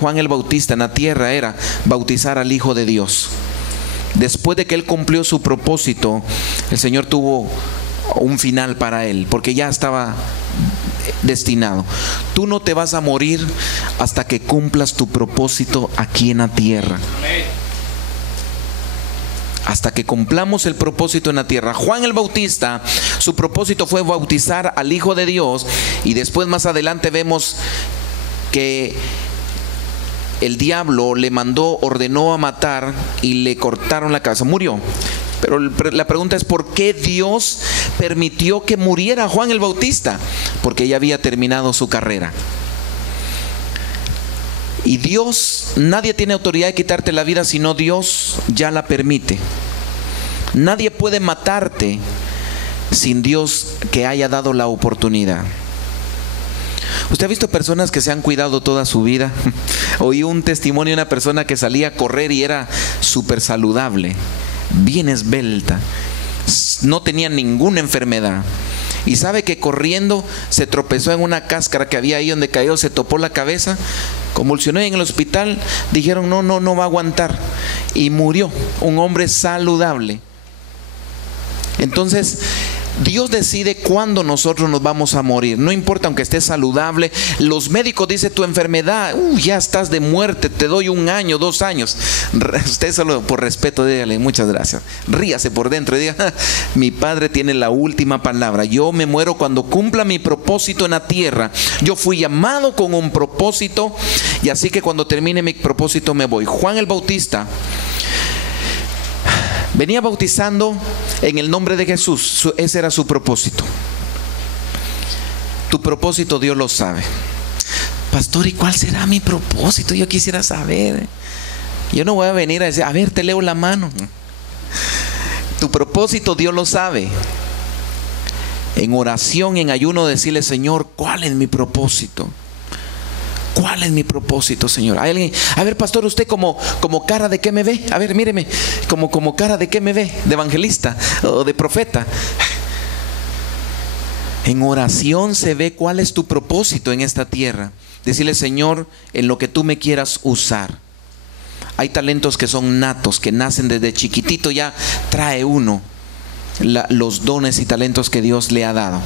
Juan el Bautista en la tierra era bautizar al Hijo de Dios. Después de que él cumplió su propósito, el Señor tuvo un final para él, porque ya estaba destinado. Tú no te vas a morir hasta que cumplas tu propósito aquí en la tierra. Hasta que cumplamos el propósito en la tierra. Juan el Bautista, su propósito fue bautizar al Hijo de Dios, y después más adelante vemos que el diablo le ordenó a matar y le cortaron la cabeza, murió. Pero la pregunta es, ¿por qué Dios permitió que muriera Juan el Bautista? Porque ya había terminado su carrera. Y Dios, nadie tiene autoridad de quitarte la vida, sino Dios ya la permite. Nadie puede matarte sin Dios que haya dado la oportunidad. ¿Usted ha visto personas que se han cuidado toda su vida? Oí un testimonio de una persona que salía a correr y era súper saludable, bien esbelta, no tenía ninguna enfermedad. Y sabe que corriendo se tropezó en una cáscara que había ahí donde cayó, se topó la cabeza, convulsionó, y en el hospital dijeron no va a aguantar, y murió. Un hombre saludable. Entonces Dios decide cuándo nosotros nos vamos a morir. No importa aunque estés saludable. Los médicos dicen tu enfermedad, ya estás de muerte, te doy 1 año, 2 años. Usted solo por respeto dígale muchas gracias. Ríase por dentro y diga, mi Padre tiene la última palabra. Yo me muero cuando cumpla mi propósito en la tierra. Yo fui llamado con un propósito, y así que cuando termine mi propósito me voy. Juan el Bautista venía bautizando en el nombre de Jesús. Ese era su propósito. Tu propósito Dios lo sabe. Pastor, ¿y cuál será mi propósito? Yo quisiera saber. Yo no voy a venir a decir, a ver, te leo la mano. Tu propósito Dios lo sabe. En oración, en ayuno, decirle, Señor, ¿cuál es mi propósito? ¿Cuál es mi propósito, Señor? ¿Hay alguien? A ver, pastor, ¿usted como cara de qué me ve? A ver, míreme, como cara de qué me ve, de evangelista o de profeta. En oración se ve cuál es tu propósito en esta tierra. Decirle, Señor, en lo que tú me quieras usar. Hay talentos que son natos, que nacen desde chiquitito, ya trae uno los dones y talentos que Dios le ha dado.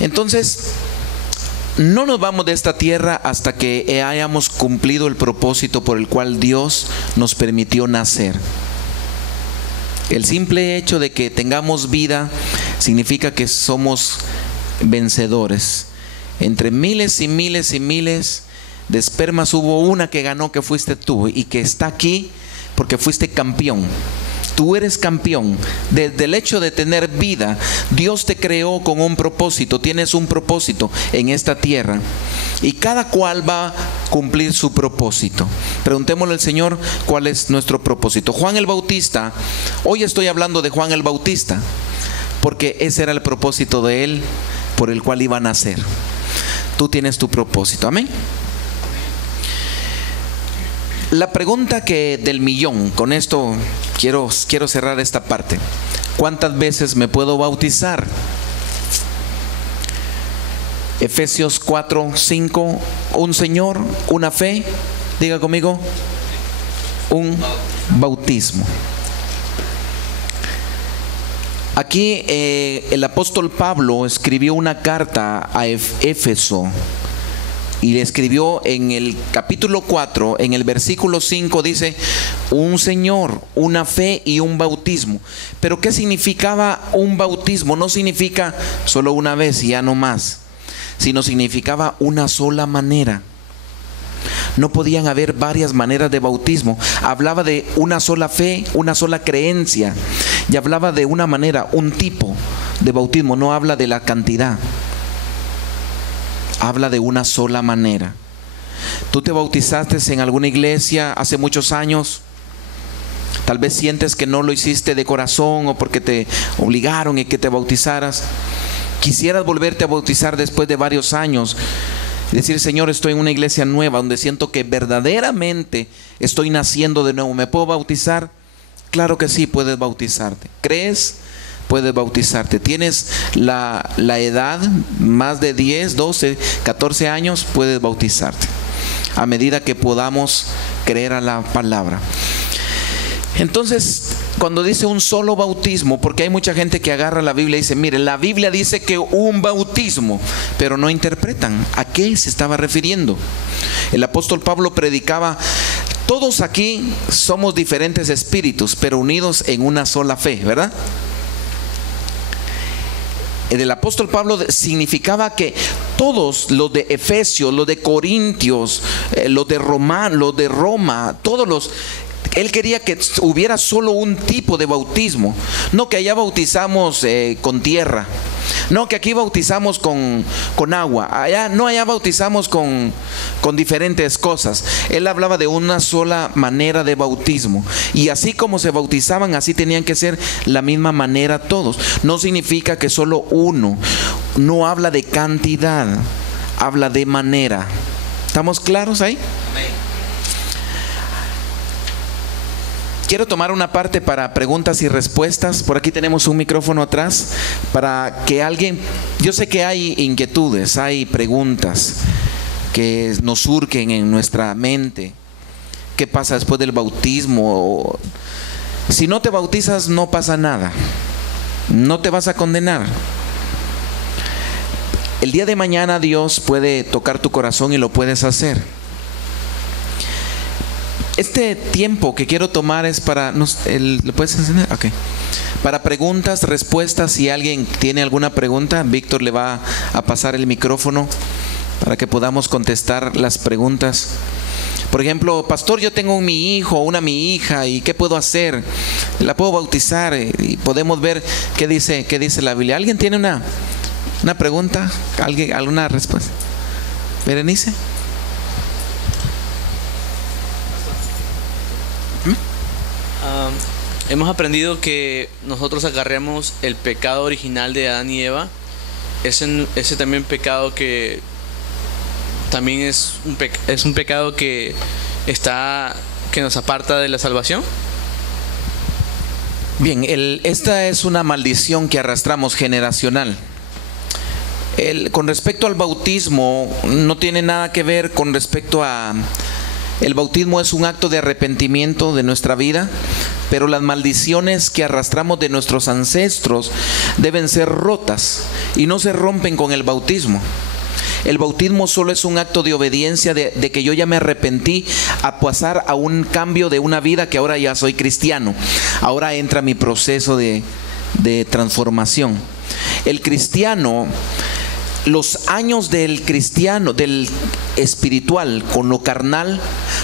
Entonces, no nos vamos de esta tierra hasta que hayamos cumplido el propósito por el cual Dios nos permitió nacer. El simple hecho de que tengamos vida significa que somos vencedores. Entre miles y miles y miles de espermas hubo una que ganó, que fuiste tú, y que está aquí porque fuiste campeón. Tú eres campeón. Desde el hecho de tener vida, Dios te creó con un propósito. Tienes un propósito en esta tierra, y cada cual va a cumplir su propósito. Preguntémosle al Señor cuál es nuestro propósito. Juan el Bautista, hoy estoy hablando de Juan el Bautista porque ese era el propósito de él, por el cual iba a nacer. Tú tienes tu propósito, amén. La pregunta del millón, con esto quiero cerrar esta parte. ¿Cuántas veces me puedo bautizar? Efesios 4:5, un Señor, una fe, diga conmigo, un bautismo. Aquí el apóstol Pablo escribió una carta a Éfeso. Y le escribió en el capítulo 4, en el versículo 5, dice, un Señor, una fe y un bautismo. Pero ¿qué significaba un bautismo? No significa solo una vez y ya no más, sino significaba una sola manera. No podían haber varias maneras de bautismo. Hablaba de una sola fe, una sola creencia. Y hablaba de una manera, un tipo de bautismo. No habla de la cantidad. Habla de una sola manera. Tú te bautizaste en alguna iglesia hace muchos años. Tal vez sientes que no lo hiciste de corazón o porque te obligaron y que te bautizaras. Quisieras volverte a bautizar después de varios años. Decir, Señor, estoy en una iglesia nueva donde siento que verdaderamente estoy naciendo de nuevo. ¿Me puedo bautizar? Claro que sí, puedes bautizarte. ¿Crees? Puedes bautizarte. Tienes la edad, más de 10, 12, 14 años, puedes bautizarte. a medida que podamos creer a la palabra. Entonces, cuando dice un solo bautismo, porque hay mucha gente que agarra la Biblia y dice, mire, la Biblia dice que un bautismo, pero no interpretan a qué se estaba refiriendo. El apóstol Pablo predicaba, todos aquí somos diferentes espíritus, pero unidos en una sola fe, ¿verdad? El apóstol Pablo significaba que todos los de Efesios, los de Corintios, los de Roma, todos los... Él quería que hubiera solo un tipo de bautismo. No que allá bautizamos con tierra. No que aquí bautizamos con agua. Allá bautizamos con diferentes cosas. Él hablaba de una sola manera de bautismo. Y así como se bautizaban, así tenían que ser la misma manera todos. No significa que solo uno. No habla de cantidad. Habla de manera. ¿Estamos claros ahí? Amén. Quiero tomar una parte para preguntas y respuestas. Por aquí tenemos un micrófono atrás para que alguien... Yo sé que hay inquietudes, hay preguntas que nos surgen en nuestra mente. ¿Qué pasa después del bautismo? Si no te bautizas no pasa nada. No te vas a condenar. El día de mañana Dios puede tocar tu corazón y lo puedes hacer. Este tiempo que quiero tomar es para... ¿le puedes enseñar? Okay. Para preguntas, respuestas. Si alguien tiene alguna pregunta, Víctor le va a pasar el micrófono para que podamos contestar las preguntas. Por ejemplo, pastor, yo tengo mi hijo o mi hija, ¿y qué puedo hacer? ¿La puedo bautizar? Y podemos ver qué dice la Biblia. ¿Alguien tiene una pregunta? ¿Alguna respuesta? ¿Berenice? Hemos aprendido que nosotros acarreamos el pecado original de Adán y Eva. Ese también pecado que también es un pecado que nos aparta de la salvación. Bien, esta es una maldición que arrastramos generacional. Con respecto al bautismo, no tiene nada que ver con respecto a... El bautismo es un acto de arrepentimiento de nuestra vida, pero las maldiciones que arrastramos de nuestros ancestros deben ser rotas y no se rompen con el bautismo. El bautismo solo es un acto de obediencia de que yo ya me arrepentí a pasar a un cambio de una vida que ahora ya soy cristiano. Ahora entra mi proceso de transformación. El cristiano... Los años del cristiano, del espiritual con lo carnal,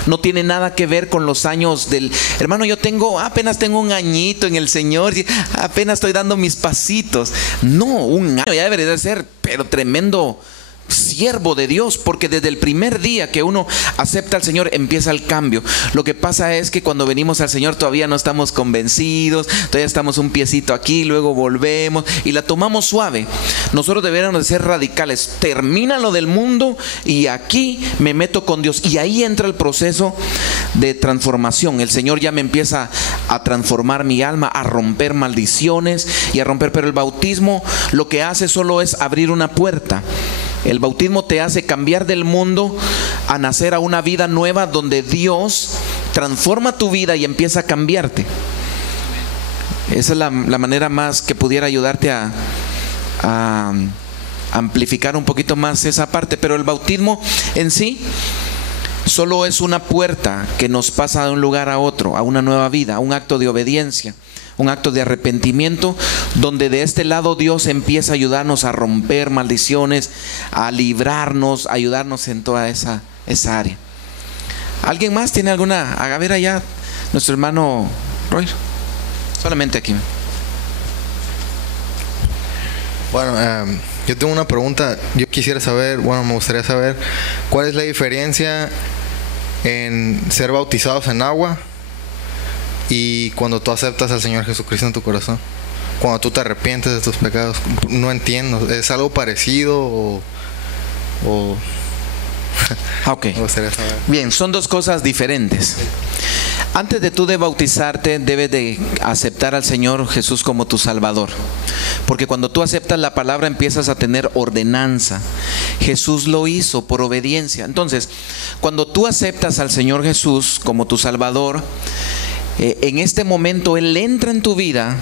no tiene nada que ver con los años del... Hermano, yo apenas tengo un añito en el Señor, apenas estoy dando mis pasitos. No, un año ya debería de ser, pero tremendo siervo de Dios, porque desde el primer día que uno acepta al Señor empieza el cambio. Lo que pasa es que cuando venimos al Señor todavía no estamos convencidos, todavía estamos un piecito aquí, luego volvemos y la tomamos suave. Nosotros deberíamos de ser radicales. Termina lo del mundo y aquí me meto con Dios, y ahí entra el proceso de transformación. El Señor ya me empieza a transformar mi alma, a romper maldiciones y a romper. Pero el bautismo lo que hace solo es abrir una puerta. El bautismo te hace cambiar del mundo a nacer a una vida nueva donde Dios transforma tu vida y empieza a cambiarte. Esa es la manera más que pudiera ayudarte a amplificar un poquito más esa parte. Pero el bautismo en sí solo es una puerta que nos pasa de un lugar a otro, a una nueva vida, a un acto de obediencia, un acto de arrepentimiento, donde de este lado Dios empieza a ayudarnos a romper maldiciones, a librarnos, a ayudarnos en toda esa área. ¿Alguien más tiene alguna? A ver allá, nuestro hermano Roy. Solamente aquí. Bueno, yo tengo una pregunta. Yo quisiera saber, me gustaría saber cuál es la diferencia en ser bautizados en agua y cuando tú aceptas al Señor Jesucristo en tu corazón, cuando tú te arrepientes de tus pecados. No entiendo, ¿es algo parecido o... Ok. Me gustaría saber. Bien, son dos cosas diferentes. Antes de tú de bautizarte, debes de aceptar al Señor Jesús como tu Salvador. Porque cuando tú aceptas la palabra empiezas a tener ordenanza. Jesús lo hizo por obediencia. Entonces, cuando tú aceptas al Señor Jesús como tu Salvador, en este momento Él entra en tu vida,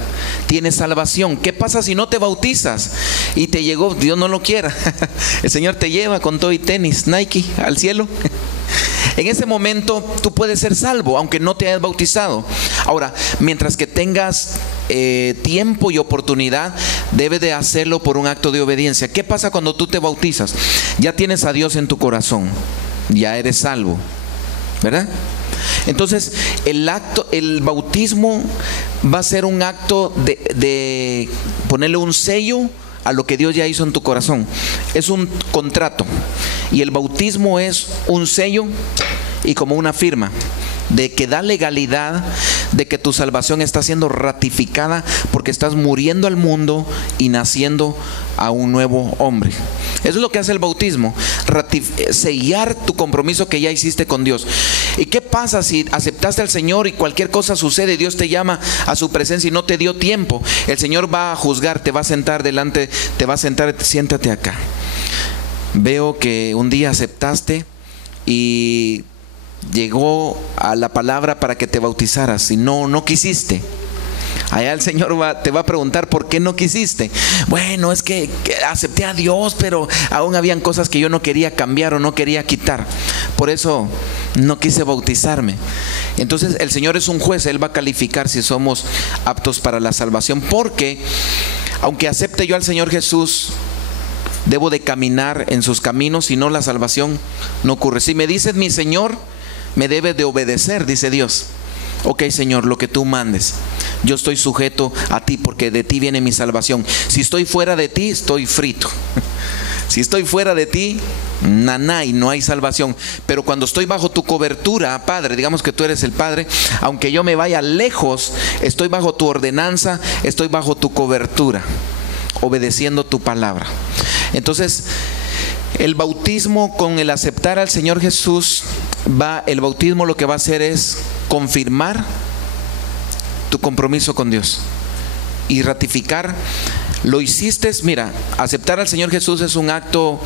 tienes salvación. ¿Qué pasa si no te bautizas y te llegó, Dios no lo quiera, el Señor te lleva con todo y tenis Nike al cielo? En ese momento tú puedes ser salvo aunque no te hayas bautizado. Ahora, mientras que tengas tiempo y oportunidad, debes de hacerlo por un acto de obediencia. ¿Qué pasa cuando tú te bautizas? Ya tienes a Dios en tu corazón, ya eres salvo, ¿verdad? Entonces el bautismo va a ser un acto de ponerle un sello a lo que Dios ya hizo en tu corazón. Es un contrato, y el bautismo es un sello y como una firma de que da legalidad de que tu salvación está siendo ratificada, porque estás muriendo al mundo y naciendo a un nuevo hombre. Eso es lo que hace el bautismo, sellar tu compromiso que ya hiciste con Dios. ¿Y qué pasa si aceptaste al Señor y cualquier cosa sucede, Dios te llama a su presencia y no te dio tiempo? El Señor va a juzgar, te va a sentar delante, te va a sentar, siéntate acá. Veo que un día aceptaste y llegó a la palabra para que te bautizaras y no quisiste. Allá el Señor te va a preguntar por qué no quisiste. Bueno, es que acepté a Dios, pero aún habían cosas que yo no quería cambiar o no quería quitar. Por eso no quise bautizarme. Entonces el Señor es un juez, Él va a calificar si somos aptos para la salvación. Porque aunque acepte yo al Señor Jesús, debo de caminar en sus caminos, si no la salvación no ocurre. Si me dices mi Señor, me debes de obedecer, dice Dios. Ok, Señor, lo que tú mandes. Yo estoy sujeto a ti porque de ti viene mi salvación. Si estoy fuera de ti, estoy frito. Si estoy fuera de ti, nanay, no hay salvación. Pero cuando estoy bajo tu cobertura, Padre, digamos que tú eres el Padre, aunque yo me vaya lejos, estoy bajo tu ordenanza, estoy bajo tu cobertura, obedeciendo tu palabra. Entonces, el bautismo, con el aceptar al Señor Jesús, el bautismo lo que va a hacer es confirmar tu compromiso con Dios y ratificar. Lo hiciste, mira, aceptar al Señor Jesús es un acto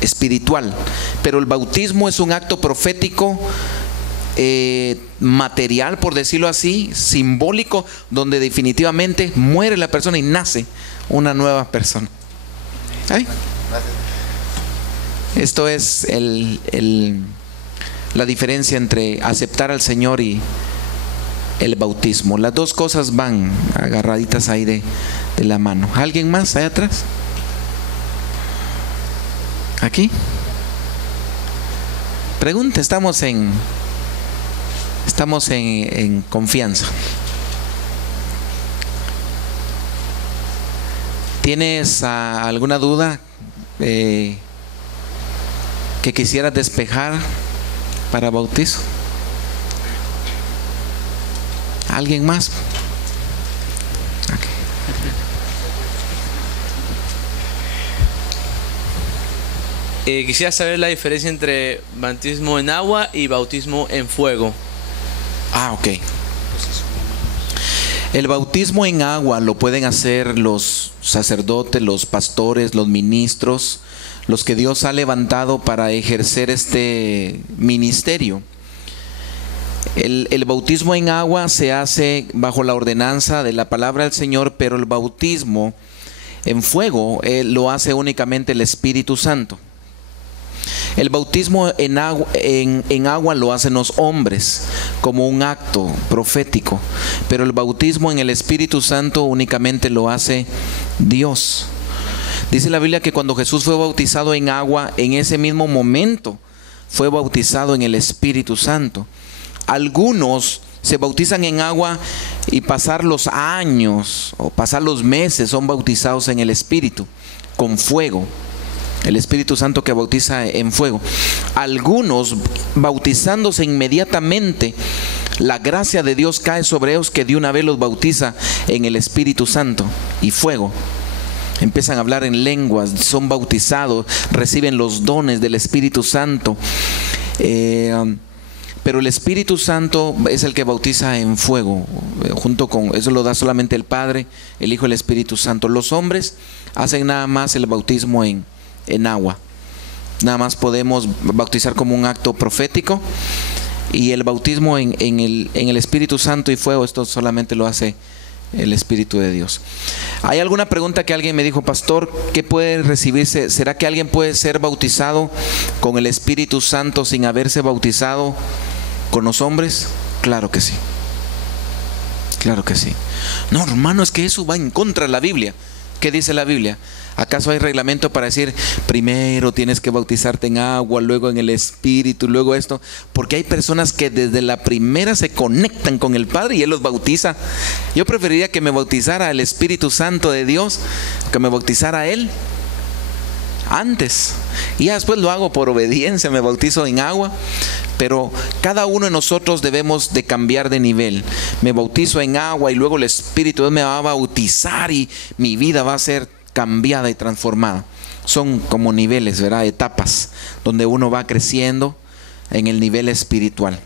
espiritual, pero el bautismo es un acto profético, material, por decirlo así, simbólico, donde definitivamente muere la persona y nace una nueva persona. ¿Ay? Esto es la diferencia entre aceptar al Señor y el bautismo. Las dos cosas van agarraditas ahí de la mano. ¿Alguien más allá atrás? ¿Aquí? Pregunta, estamos en confianza. ¿Tienes alguna duda que quisieras despejar para bautizo? ¿Alguien más? Okay. Quisiera saber la diferencia entre bautismo en agua y bautismo en fuego. Ok. El bautismo en agua lo pueden hacer los sacerdotes, los pastores, los ministros, los que Dios ha levantado para ejercer este ministerio. El bautismo en agua se hace bajo la ordenanza de la palabra del Señor, pero el bautismo en fuego lo hace únicamente el Espíritu Santo. El bautismo en agua lo hacen los hombres como un acto profético, pero el bautismo en el Espíritu Santo únicamente lo hace Dios. Dice la Biblia que cuando Jesús fue bautizado en agua, en ese mismo momento fue bautizado en el Espíritu Santo. Algunos se bautizan en agua y pasar los años o pasar los meses son bautizados en el Espíritu, con fuego. El Espíritu Santo que bautiza en fuego. Algunos bautizándose inmediatamente, la gracia de Dios cae sobre ellos, que de una vez los bautiza en el Espíritu Santo y fuego. Empiezan a hablar en lenguas, son bautizados, reciben los dones del Espíritu Santo. Pero el Espíritu Santo es el que bautiza en fuego, junto con eso lo da solamente el Padre, el Hijo y el Espíritu Santo. Los hombres hacen nada más el bautismo en agua. nada más podemos bautizar como un acto profético. Y el bautismo en el Espíritu Santo y fuego, esto solamente lo hace el Espíritu de Dios. ¿Hay alguna pregunta que alguien me dijo, pastor, qué puede recibirse? ¿Será que alguien puede ser bautizado con el Espíritu Santo sin haberse bautizado con los hombres? Claro que sí. Claro que sí. No, hermano, es que eso va en contra de la Biblia. ¿Qué dice la Biblia? ¿Acaso hay reglamento para decir primero tienes que bautizarte en agua, luego en el Espíritu, luego esto? Porque hay personas que desde la primera se conectan con el Padre y Él los bautiza. Yo preferiría que me bautizara el Espíritu Santo de Dios, que me bautizara Él antes. Y ya después lo hago por obediencia, me bautizo en agua. Pero cada uno de nosotros debemos de cambiar de nivel. Me bautizo en agua y luego el Espíritu de Dios me va a bautizar y mi vida va a ser cambiada y transformada. Son como niveles, ¿verdad? Etapas donde uno va creciendo en el nivel espiritual.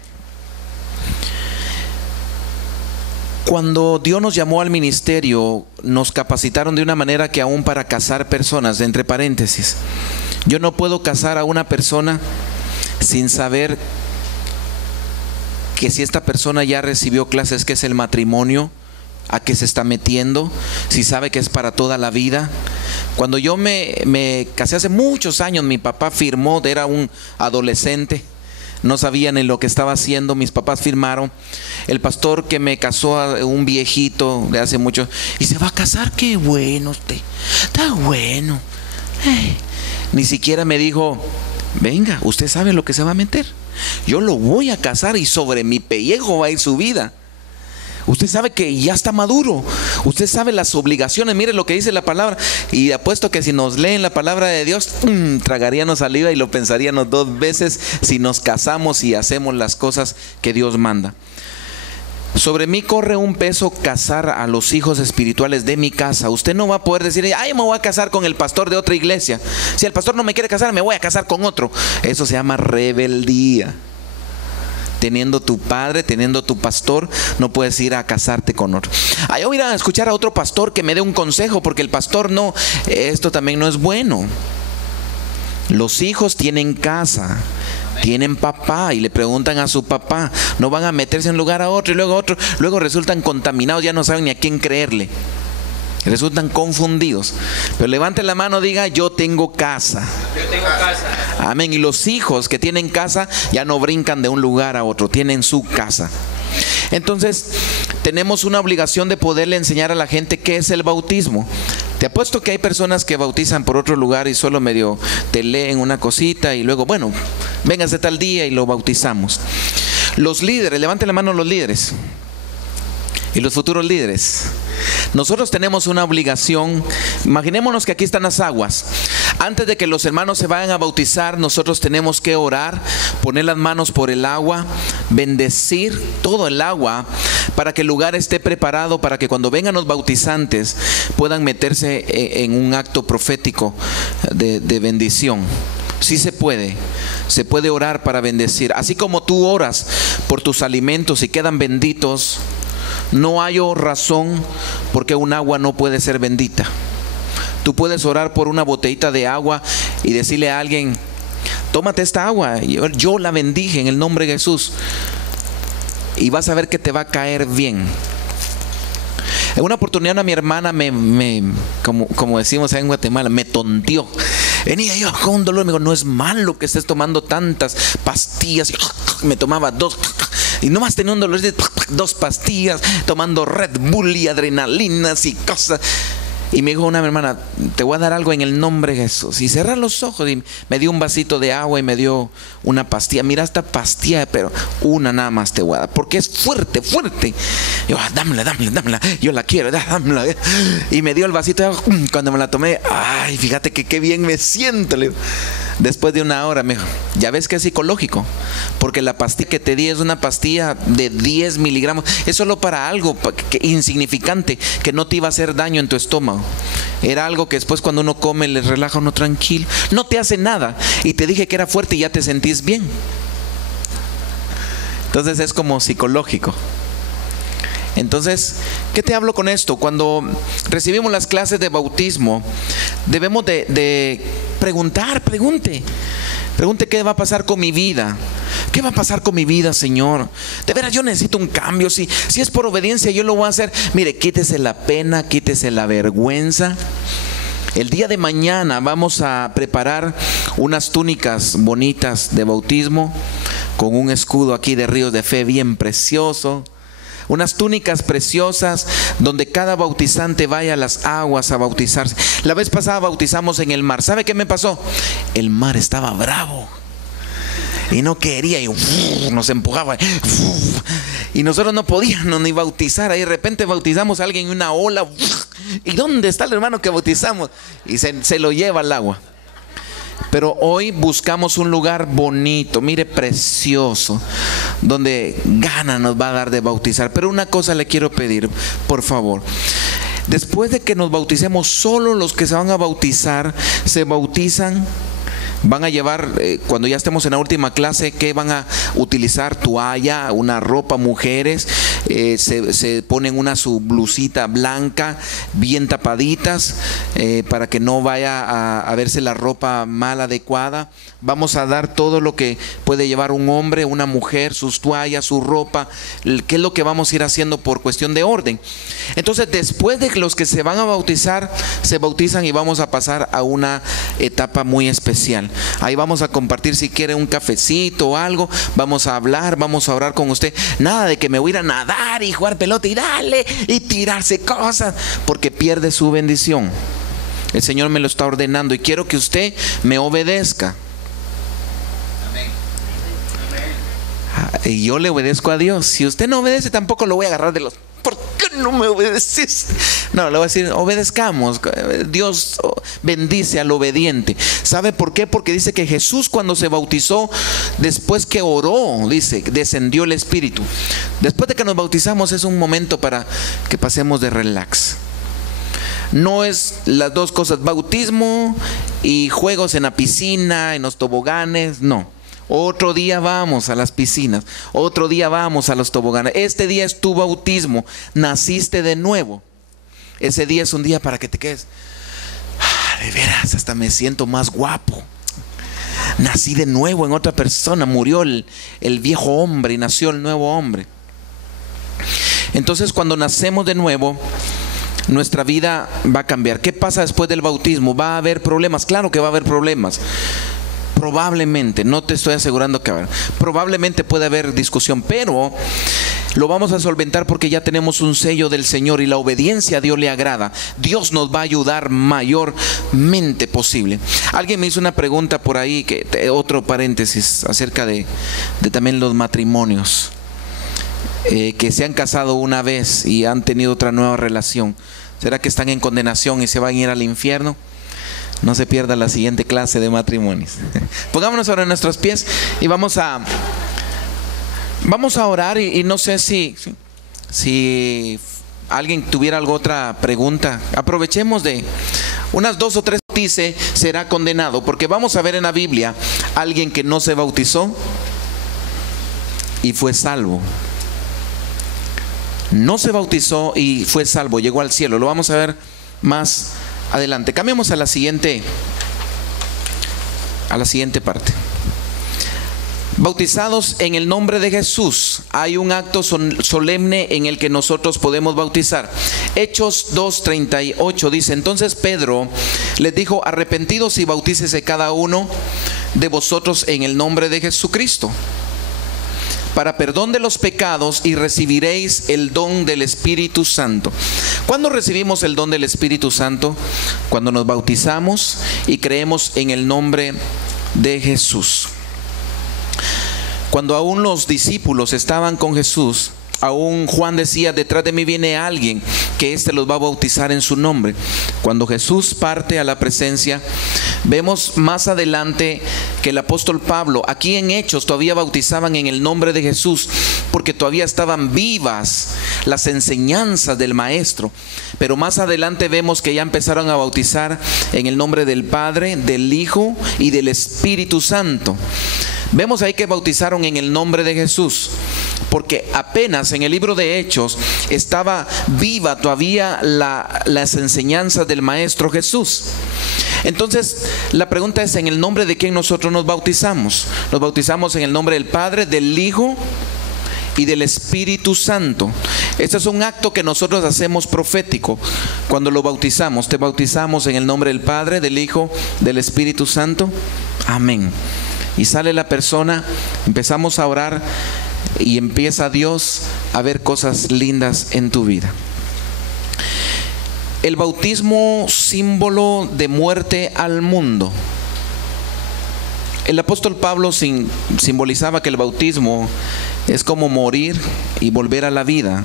Cuando Dios nos llamó al ministerio, nos capacitaron de una manera que aún para casar personas, entre paréntesis, yo no puedo casar a una persona sin saber que si esta persona ya recibió clases, que es el matrimonio, a qué se está metiendo, si sabe que es para toda la vida. Cuando yo me casé hace muchos años, mi papá firmó, era un adolescente, no sabía ni lo que estaba haciendo, mis papás firmaron. El pastor que me casó, un viejito de hace mucho, y se va a casar, qué bueno usted, está bueno. Ni siquiera me dijo, venga, usted sabe lo que se va a meter, yo lo voy a casar y sobre mi pellejo va a ir su vida. Usted sabe que ya está maduro, usted sabe las obligaciones, mire lo que dice la palabra. Y apuesto que si nos leen la palabra de Dios, tragaríamos saliva y lo pensaríamos 2 veces si nos casamos y hacemos las cosas que Dios manda. Sobre mí corre un peso casar a los hijos espirituales de mi casa. Usted no va a poder decir, ay, me voy a casar con el pastor de otra iglesia. Si el pastor no me quiere casar, me voy a casar con otro. Eso se llama rebeldía. Teniendo tu padre, teniendo tu pastor, no puedes ir a casarte con otro. Yo voy a ir a escuchar a otro pastor que me dé un consejo, porque el pastor no, esto también no es bueno. Los hijos tienen casa, tienen papá y le preguntan a su papá. No van a meterse en un lugar a otro y luego a otro. Luego resultan contaminados, ya no saben ni a quién creerle. Resultan confundidos. Pero levante la mano, diga, yo tengo casa. Yo tengo casa. Amén. Y los hijos que tienen casa ya no brincan de un lugar a otro, tienen su casa. Entonces tenemos una obligación de poderle enseñar a la gente qué es el bautismo. Te apuesto que hay personas que bautizan por otro lugar y solo medio te leen una cosita y luego, bueno, véngase tal día y lo bautizamos. Los líderes, levante la mano los líderes y los futuros líderes. Nosotros tenemos una obligación. Imaginémonos que aquí están las aguas. Antes de que los hermanos se vayan a bautizar, nosotros tenemos que orar, poner las manos por el agua, bendecir todo el agua para que el lugar esté preparado para que cuando vengan los bautizantes puedan meterse en un acto profético de bendición. Sí se puede orar para bendecir. Así como tú oras por tus alimentos y quedan benditos, no hay razón por qué un agua no puede ser bendita. Tú puedes orar por una botellita de agua y decirle a alguien, tómate esta agua, yo la bendije en el nombre de Jesús, y vas a ver que te va a caer bien. En una oportunidad a mi hermana como decimos en Guatemala, me tonteó. Venía yo con un dolor, me dijo, no es malo que estés tomando tantas pastillas. Me tomaba 2 y nomás tenía un dolor de 2 pastillas, tomando Red Bull y adrenalinas y cosas. Y me dijo una hermana, te voy a dar algo en el nombre de Jesús. Y cerrar los ojos y me dio un vasito de agua y me dio una pastilla. Mira esta pastilla, pero una nada más te voy a dar, porque es fuerte, fuerte. Yo, dámela, yo la quiero, dámela. Y me dio el vasito de agua. Cuando me la tomé, ay, fíjate que qué bien me siento. Después de una hora me dijo, ya ves que es psicológico, porque la pastilla que te di es una pastilla de 10 miligramos. Es solo para algo insignificante que no te iba a hacer daño en tu estómago. Era algo que después cuando uno come le relaja a uno tranquilo, no te hace nada. Y te dije que era fuerte y ya te sentís bien. Entonces es como psicológico. Entonces, ¿qué te hablo con esto? Cuando recibimos las clases de bautismo, debemos de pregunte. Pregunte qué va a pasar con mi vida. ¿Qué va a pasar con mi vida, Señor? De veras, yo necesito un cambio. Si es por obediencia, yo lo voy a hacer. Mire, quítese la pena, quítese la vergüenza. El día de mañana vamos a preparar unas túnicas bonitas de bautismo con un escudo aquí de Ríos de Fe bien precioso. Unas túnicas preciosas donde cada bautizante vaya a las aguas a bautizarse. La vez pasada bautizamos en el mar. ¿Sabe qué me pasó? El mar estaba bravo y no quería, y nos empujaba, y nosotros no podíamos ni bautizar. Ahí de repente bautizamos a alguien en una ola, ¿y dónde está el hermano que bautizamos? Y se lo lleva al agua. Pero hoy buscamos un lugar bonito, mire, precioso, donde gana nos va a dar de bautizar. Pero una cosa le quiero pedir, por favor. Después de que nos bauticemos, solo los que se van a bautizar se bautizan. Van a llevar, cuando ya estemos en la última clase, ¿qué van a utilizar? Toalla, una ropa, mujeres, se ponen su blusita blanca, bien tapaditas, para que no vaya a verse la ropa mal adecuada. Vamos a dar todo lo que puede llevar un hombre, una mujer, sus toallas, su ropa, qué es lo que vamos a ir haciendo por cuestión de orden. Entonces, después de que los que se van a bautizar, se bautizan y vamos a pasar a una etapa muy especial. Ahí vamos a compartir, si quiere, un cafecito o algo. Vamos a hablar, vamos a orar con usted. Nada de que me voy a ir a nadar y jugar pelota y dale y tirarse cosas, porque pierde su bendición. El Señor me lo está ordenando y quiero que usted me obedezca. Y yo le obedezco a Dios. Si usted no obedece, tampoco lo voy a agarrar de los... ¿Por qué no me obedeces? No, le voy a decir, obedezcamos. Dios bendice al obediente. ¿Sabe por qué? Porque dice que Jesús, cuando se bautizó, después que oró, dice, descendió el Espíritu. Después de que nos bautizamos es un momento para que pasemos de relax. No es las dos cosas, bautismo y juegos en la piscina, en los toboganes, no. Otro día vamos a las piscinas, otro día vamos a los toboganes. Este día es tu bautismo, naciste de nuevo. Ese día es un día para que te quedes, de veras, hasta me siento más guapo. Nací de nuevo en otra persona, murió el viejo hombre y nació el nuevo hombre. Entonces, cuando nacemos de nuevo, nuestra vida va a cambiar. ¿Qué pasa después del bautismo? ¿Va a haber problemas? Claro que va a haber problemas. Probablemente, no te estoy asegurando que probablemente puede haber discusión, pero lo vamos a solventar porque ya tenemos un sello del Señor y la obediencia a Dios le agrada. Dios nos va a ayudar mayormente posible. Alguien me hizo una pregunta por ahí, otro paréntesis, acerca de también los matrimonios, que se han casado una vez y han tenido otra nueva relación. ¿Será que están en condenación y se van a ir al infierno? No se pierda la siguiente clase de matrimonios. Pongámonos ahora en nuestros pies y vamos a orar y no sé si alguien tuviera alguna otra pregunta. Aprovechemos de unas 2 o 3. Dice, será condenado, porque vamos a ver en la Biblia alguien que no se bautizó y fue salvo. No se bautizó y fue salvo, llegó al cielo. Lo vamos a ver más adelante. Cambiemos a la siguiente parte. Bautizados en el nombre de Jesús. Hay un acto solemne en el que nosotros podemos bautizar. Hechos 2:38 dice: entonces Pedro les dijo, arrepentidos y bautícese cada uno de vosotros en el nombre de Jesucristo para perdón de los pecados, y recibiréis el don del Espíritu Santo. ¿Cuándo recibimos el don del Espíritu Santo? Cuando nos bautizamos y creemos en el nombre de Jesús. Cuando aún los discípulos estaban con Jesús, aún Juan decía, detrás de mí viene alguien que éste los va a bautizar en su nombre. Cuando Jesús parte a la presencia, vemos más adelante que el apóstol Pablo, aquí en Hechos, todavía bautizaban en el nombre de Jesús, porque todavía estaban vivas las enseñanzas del Maestro. Pero más adelante vemos que ya empezaron a bautizar en el nombre del Padre, del Hijo y del Espíritu Santo. Vemos ahí que bautizaron en el nombre de Jesús, porque apenas en el libro de Hechos estaba viva todavía las enseñanzas del Maestro Jesús. Entonces, la pregunta es, ¿en el nombre de quién nosotros nos bautizamos? Nos bautizamos en el nombre del Padre, del Hijo y del Espíritu Santo. Este es un acto que nosotros hacemos profético cuando lo bautizamos. Te bautizamos en el nombre del Padre, del Hijo, del Espíritu Santo. Amén. Y sale la persona, empezamos a orar y empieza Dios a ver cosas lindas en tu vida. El bautismo, símbolo de muerte al mundo. El apóstol Pablo simbolizaba que el bautismo es como morir y volver a la vida.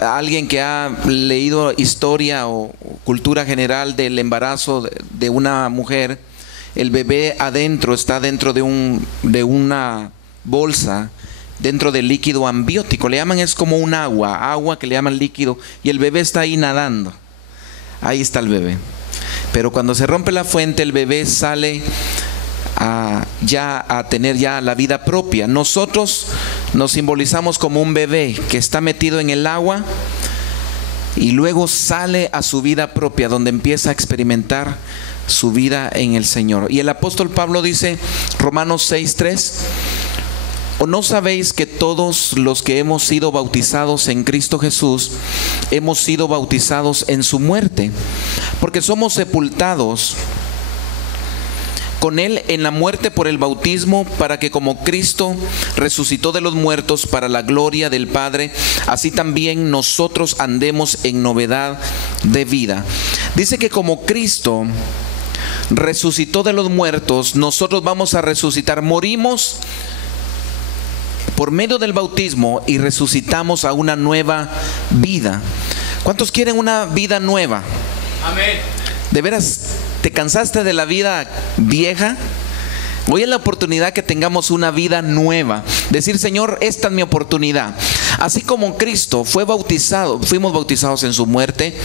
Alguien que ha leído historia o cultura general del embarazo de una mujer, el bebé adentro está dentro de una bolsa, dentro del líquido ambiótico. Le llaman, es como un agua que le llaman líquido, y el bebé está ahí nadando. Ahí está el bebé. Pero cuando se rompe la fuente, el bebé sale a tener ya la vida propia. Nosotros nos simbolizamos como un bebé que está metido en el agua y luego sale a su vida propia, donde empieza a experimentar su vida en el Señor. Y el apóstol Pablo dice, Romanos 6:3, ¿o no sabéis que todos los que hemos sido bautizados en Cristo Jesús hemos sido bautizados en su muerte? Porque somos sepultados con Él en la muerte por el bautismo, para que como Cristo resucitó de los muertos para la gloria del Padre, así también nosotros andemos en novedad de vida. Dice que como Cristo resucitó de los muertos, nosotros vamos a resucitar. Morimos por medio del bautismo y resucitamos a una nueva vida. ¿Cuántos quieren una vida nueva? Amén. ¿De veras te cansaste de la vida vieja? Hoy es la oportunidad que tengamos una vida nueva. Decir, Señor, esta es mi oportunidad. Así como Cristo fue bautizado, fuimos bautizados en su muerte,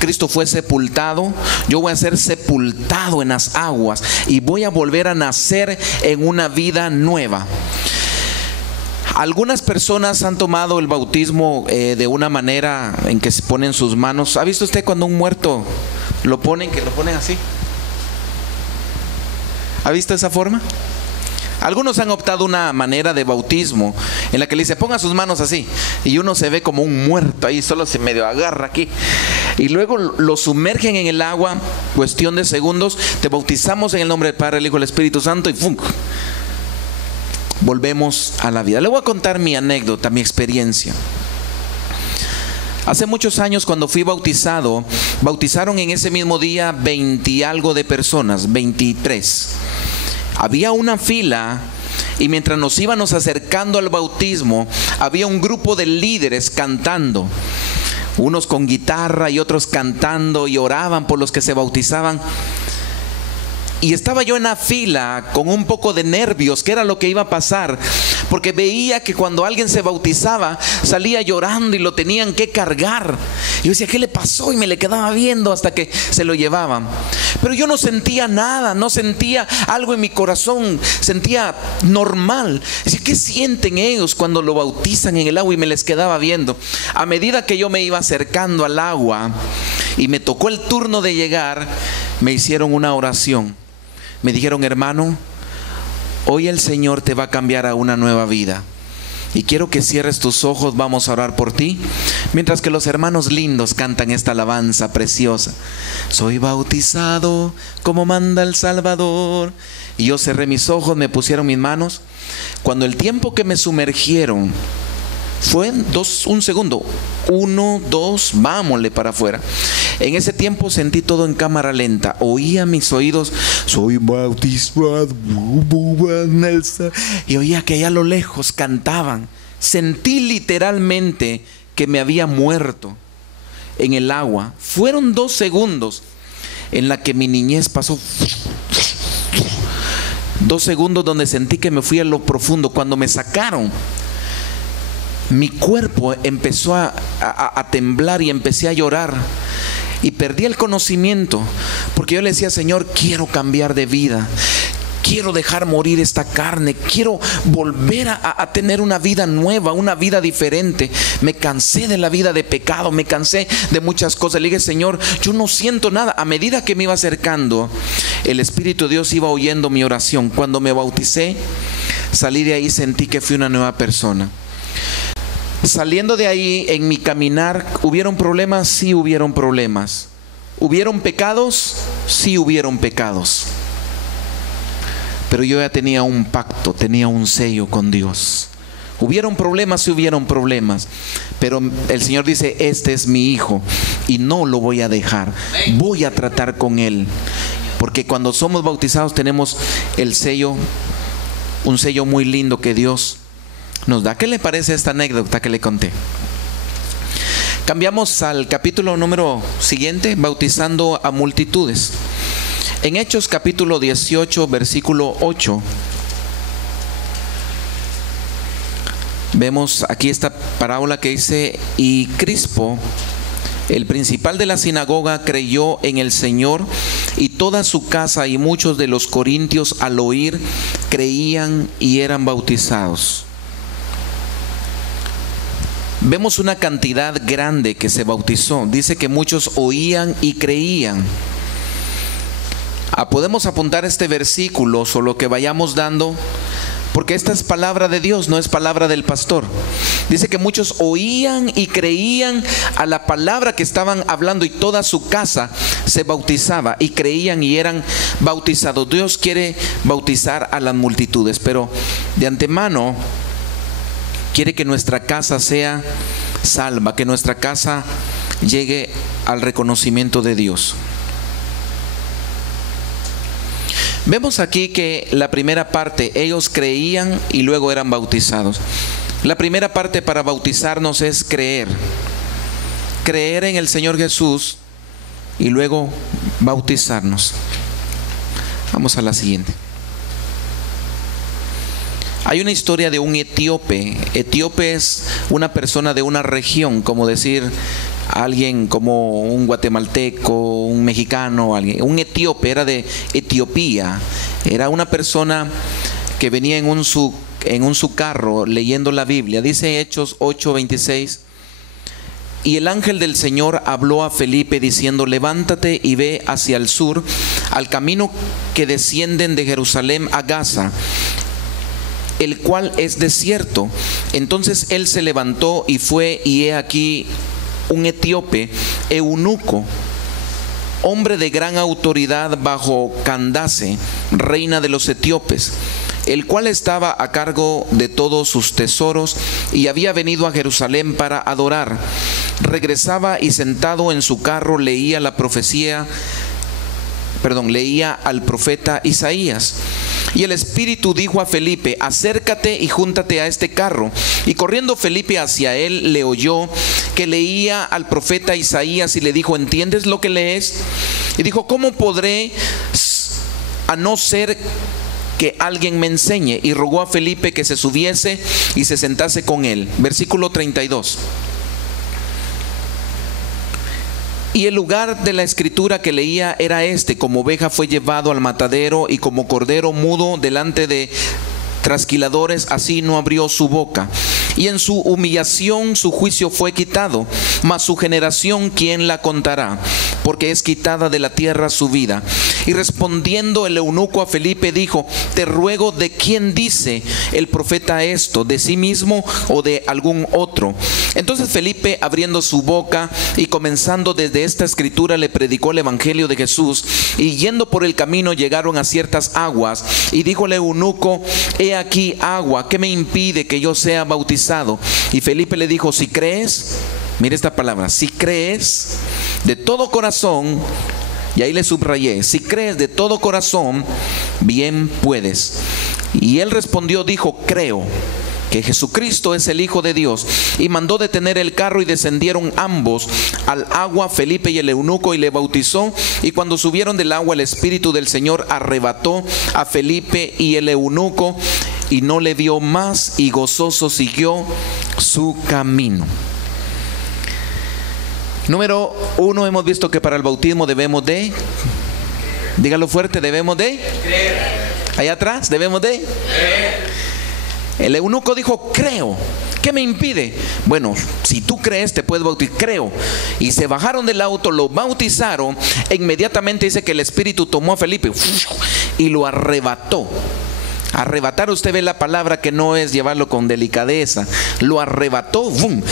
Cristo fue sepultado, yo voy a ser sepultado en las aguas y voy a volver a nacer en una vida nueva. Algunas personas han tomado el bautismo de una manera en que se ponen sus manos. ¿Ha visto usted cuando un muerto que lo ponen así? ¿Ha visto esa forma? Algunos han optado una manera de bautismo en la que le dice, ponga sus manos así, y uno se ve como un muerto ahí, solo se medio agarra aquí, y luego lo sumergen en el agua, cuestión de segundos. Te bautizamos en el nombre del Padre, el Hijo y el Espíritu Santo, y ¡fum!, volvemos a la vida. Le voy a contar mi anécdota, mi experiencia. Hace muchos años, cuando fui bautizado, bautizaron en ese mismo día 20 y algo de personas, 23. Había una fila y mientras nos íbamos acercando al bautismo, había un grupo de líderes cantando. Unos con guitarra y otros cantando, y oraban por los que se bautizaban. Y estaba yo en la fila con un poco de nervios, que era lo que iba a pasar, porque veía que cuando alguien se bautizaba salía llorando y lo tenían que cargar. Y yo decía, ¿qué le pasó? Y me le quedaba viendo hasta que se lo llevaban. Pero yo no sentía nada, no sentía algo en mi corazón, sentía normal. Decía, ¿qué sienten ellos cuando lo bautizan en el agua? Y me les quedaba viendo. A medida que yo me iba acercando al agua y me tocó el turno de llegar, me hicieron una oración. Me dijeron, hermano, hoy el Señor te va a cambiar a una nueva vida. Y quiero que cierres tus ojos, vamos a orar por ti. Mientras que los hermanos lindos cantan esta alabanza preciosa. Soy bautizado como manda el Salvador. Y yo cerré mis ojos, me pusieron mis manos. Cuando el tiempo que me sumergieron fue un segundo, 1, 2, vámonos para afuera. En ese tiempo sentí todo en cámara lenta. Oía mis oídos, soy bautizado, y oía que allá a lo lejos cantaban. Sentí literalmente que me había muerto en el agua. Fueron 2 segundos en la que mi niñez pasó. 2 segundos donde sentí que me fui a lo profundo. Cuando me sacaron, mi cuerpo empezó a temblar y empecé a llorar. Y perdí el conocimiento, porque yo le decía, Señor, quiero cambiar de vida. quiero dejar morir esta carne, quiero volver a tener una vida nueva, una vida diferente. Me cansé de la vida de pecado, me cansé de muchas cosas. Le dije, Señor, yo no siento nada. A medida que me iba acercando, el Espíritu de Dios iba oyendo mi oración. Cuando me bauticé, salí de ahí, sentí que fui una nueva persona. Saliendo de ahí, en mi caminar, ¿hubieron problemas? Sí, hubieron problemas. ¿Hubieron pecados? Sí, hubieron pecados. Pero yo ya tenía un pacto, tenía un sello con Dios. ¿Hubieron problemas? Sí, hubieron problemas. Pero el Señor dice, este es mi hijo y no lo voy a dejar. Voy a tratar con él. Porque cuando somos bautizados tenemos el sello, un sello muy lindo que Dios nos da. ¿Qué le parece esta anécdota que le conté? Cambiamos al capítulo número siguiente, bautizando a multitudes. En Hechos capítulo 18, versículo 8, vemos aquí esta parábola que dice: y Crispo, el principal de la sinagoga, creyó en el Señor, y toda su casa y muchos de los corintios al oír creían y eran bautizados. Vemos una cantidad grande que se bautizó. Dice que muchos oían y creían. Podemos apuntar este versículo o lo que vayamos dando, porque esta es palabra de Dios, no es palabra del pastor. Dice que muchos oían y creían a la palabra que estaban hablando, y toda su casa se bautizaba y creían y eran bautizados. Dios quiere bautizar a las multitudes, pero de antemano quiere que nuestra casa sea salva, que nuestra casa llegue al reconocimiento de Dios. Vemos aquí que la primera parte, ellos creían y luego eran bautizados. La primera parte para bautizarnos es creer. Creer en el Señor Jesús y luego bautizarnos. Vamos a la siguiente. Hay una historia de un etíope. Etíope es una persona de una región, como decir alguien como un guatemalteco, un mexicano, alguien. Un etíope era de Etiopía. Era una persona que venía en un carro leyendo la Biblia. Dice Hechos 8:26. Y el ángel del Señor habló a Felipe diciendo: levántate y ve hacia el sur, al camino que descienden de Jerusalén a Gaza, el cual es desierto. Entonces él se levantó y fue, y he aquí un etíope, eunuco, hombre de gran autoridad bajo Candace, reina de los etíopes, el cual estaba a cargo de todos sus tesoros y había venido a Jerusalén para adorar. Regresaba y sentado en su carro leía al profeta Isaías. Y el Espíritu dijo a Felipe: acércate y júntate a este carro. Y corriendo Felipe hacia él, le oyó que leía al profeta Isaías y le dijo: ¿entiendes lo que lees? Y dijo: ¿cómo podré, a no ser que alguien me enseñe? Y rogó a Felipe que se subiese y se sentase con él. Versículo 32. Y el lugar de la escritura que leía era este: como oveja fue llevado al matadero, y como cordero mudo delante de trasquiladores, así no abrió su boca. Y en su humillación su juicio fue quitado, mas su generación, ¿quién la contará? Porque es quitada de la tierra su vida. Y respondiendo el eunuco a Felipe dijo: te ruego, ¿de quién dice el profeta esto? ¿De sí mismo o de algún otro? Entonces Felipe, abriendo su boca y comenzando desde esta escritura, le predicó el evangelio de Jesús. Y yendo por el camino llegaron a ciertas aguas, y dijo el eunuco: he aquí agua, ¿qué me impide que yo sea bautizado? Y Felipe le dijo: si crees, mire esta palabra, si crees de todo corazón, y ahí le subrayé, si crees de todo corazón, bien puedes. Y él respondió, dijo: creo que Jesucristo es el Hijo de Dios. Y mandó detener el carro, y descendieron ambos al agua, Felipe y el eunuco, y le bautizó. Y cuando subieron del agua, el Espíritu del Señor arrebató a Felipe y el eunuco, y no le vio más, y gozoso siguió su camino. Número 1, hemos visto que para el bautismo debemos de, dígalo fuerte, debemos de creer. Allá atrás, debemos de. El eunuco dijo, creo. ¿Qué me impide? Bueno, si tú crees, te puedes bautizar. Creo. Y se bajaron del auto, lo bautizaron. E inmediatamente dice que el Espíritu tomó a Felipe y lo arrebató. Arrebatar, usted ve la palabra que no es llevarlo con delicadeza. Lo arrebató, ¡bum!,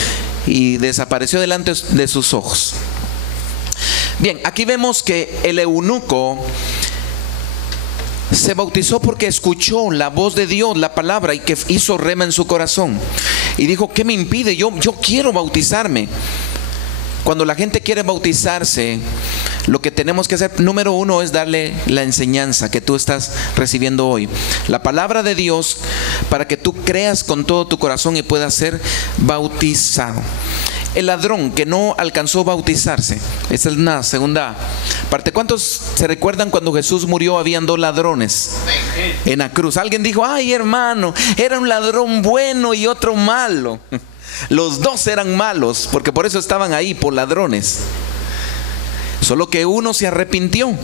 y desapareció delante de sus ojos. Bien, aquí vemos que el eunuco se bautizó porque escuchó la voz de Dios, la palabra, y que hizo rema en su corazón. Y dijo, ¿qué me impide? Yo quiero bautizarme. Cuando la gente quiere bautizarse, lo que tenemos que hacer, número uno, es darle la enseñanza que tú estás recibiendo hoy. La palabra de Dios, para que tú creas con todo tu corazón y puedas ser bautizado. El ladrón que no alcanzó a bautizarse, esa es una segunda parte. ¿Cuántos se recuerdan cuando Jesús murió? Habían dos ladrones en la cruz. Alguien dijo, ay hermano, era un ladrón bueno y otro malo. Los dos eran malos, porque por eso estaban ahí, por ladrones. Solo que uno se arrepintió.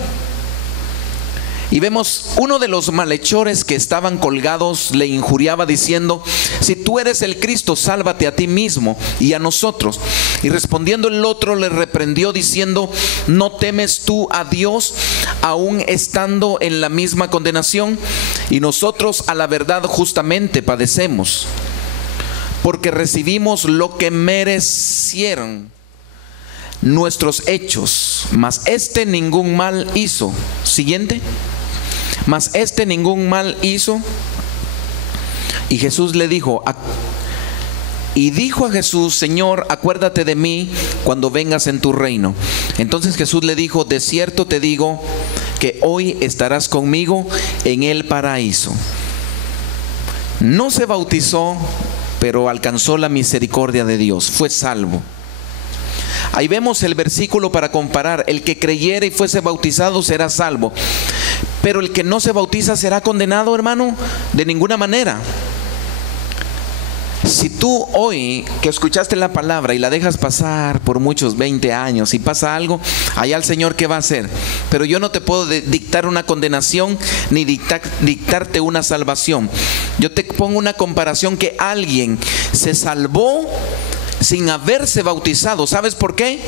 Y vemos uno de los malhechores que estaban colgados le injuriaba diciendo, si tú eres el Cristo, sálvate a ti mismo y a nosotros. Y respondiendo el otro le reprendió diciendo, ¿no temes tú a Dios aún estando en la misma condenación? Y nosotros a la verdad justamente padecemos, porque recibimos lo que merecieron nuestros hechos, mas este ningún mal hizo. Siguiente. Mas este ningún mal hizo. Y Jesús le dijo, y dijo a Jesús, Señor, acuérdate de mí cuando vengas en tu reino. Entonces Jesús le dijo, de cierto te digo que hoy estarás conmigo en el paraíso. No se bautizó, pero alcanzó la misericordia de Dios, fue salvo. Ahí vemos el versículo para comparar. El que creyere y fuese bautizado será salvo, pero el que no se bautiza será condenado, hermano. De ninguna manera. Si tú hoy que escuchaste la palabra y la dejas pasar por muchos 20 años y pasa algo, allá el Señor ¿qué va a hacer? Pero yo no te puedo dictar una condenación ni dictarte una salvación. Yo te pongo una comparación, que alguien se salvó sin haberse bautizado. ¿Sabes por qué?